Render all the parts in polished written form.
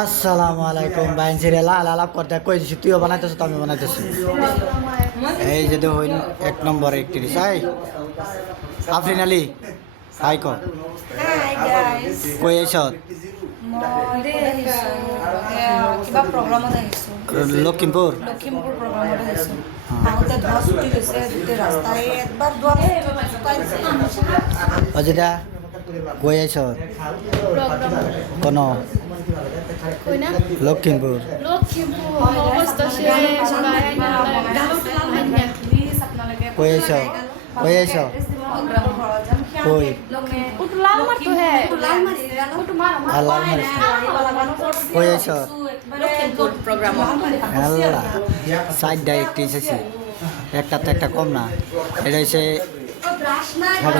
আসসালামু আলাইকুম ভাই ছেড়ে লাল আলাপ করতে কই দিছি তুইও বানাইতেছ তো আমি বানাইতেছি এই যে দেখুন এক নম্বর একত্রিশ আই আফরিন আলী হাই ক কই আইছ কিবা প্ৰগ্ৰামত আহিছোঁ লখিমপুর লখিমপুৰ প্ৰগ্ৰামত আহিছোঁ আহোঁতে ধোৱা ছুটি হৈছে গোটেই ৰাস্তাই একবাৰ ধোৱা অজিতা কই আইছ কোন লখিমপুর কই আইছ কই আইছ কই আল্লাহ কই আইছ আল্লাহ সাইডটা একটি এসেছি একটাতে একটা কম না এটা হচ্ছে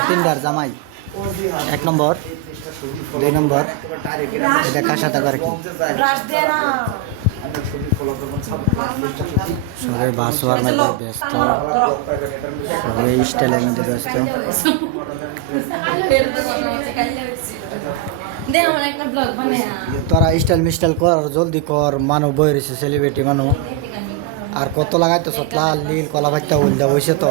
তিনবার জামাই এক নম্বর দুই নম্বর এটা কার সাথে করে কি সবাই বাসোয়ার মধ্যে ব্যস্ত সবাই স্টাইলের মধ্যে ব্যস্ত তোরা স্টাইল মিস্টাইল কর জলদি কর মানুষ বই রয়েছে সেলিব্রিটি মানুষ আর কত লাগাইতো লাল নীল কলা ভাইটা উল্টা হয়েছে তো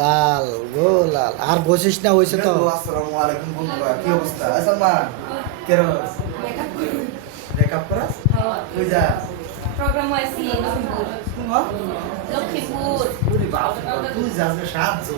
লাল গো লাল আর বসিস না হয়েছে তো আসসালামু আলাইকুম বন্ধুরা কি অবস্থা আসামা কেরম মেকআপ করা কই যা প্ৰগ্ৰাম আছে লখিমপুৰ তুই যাস না সাহায্য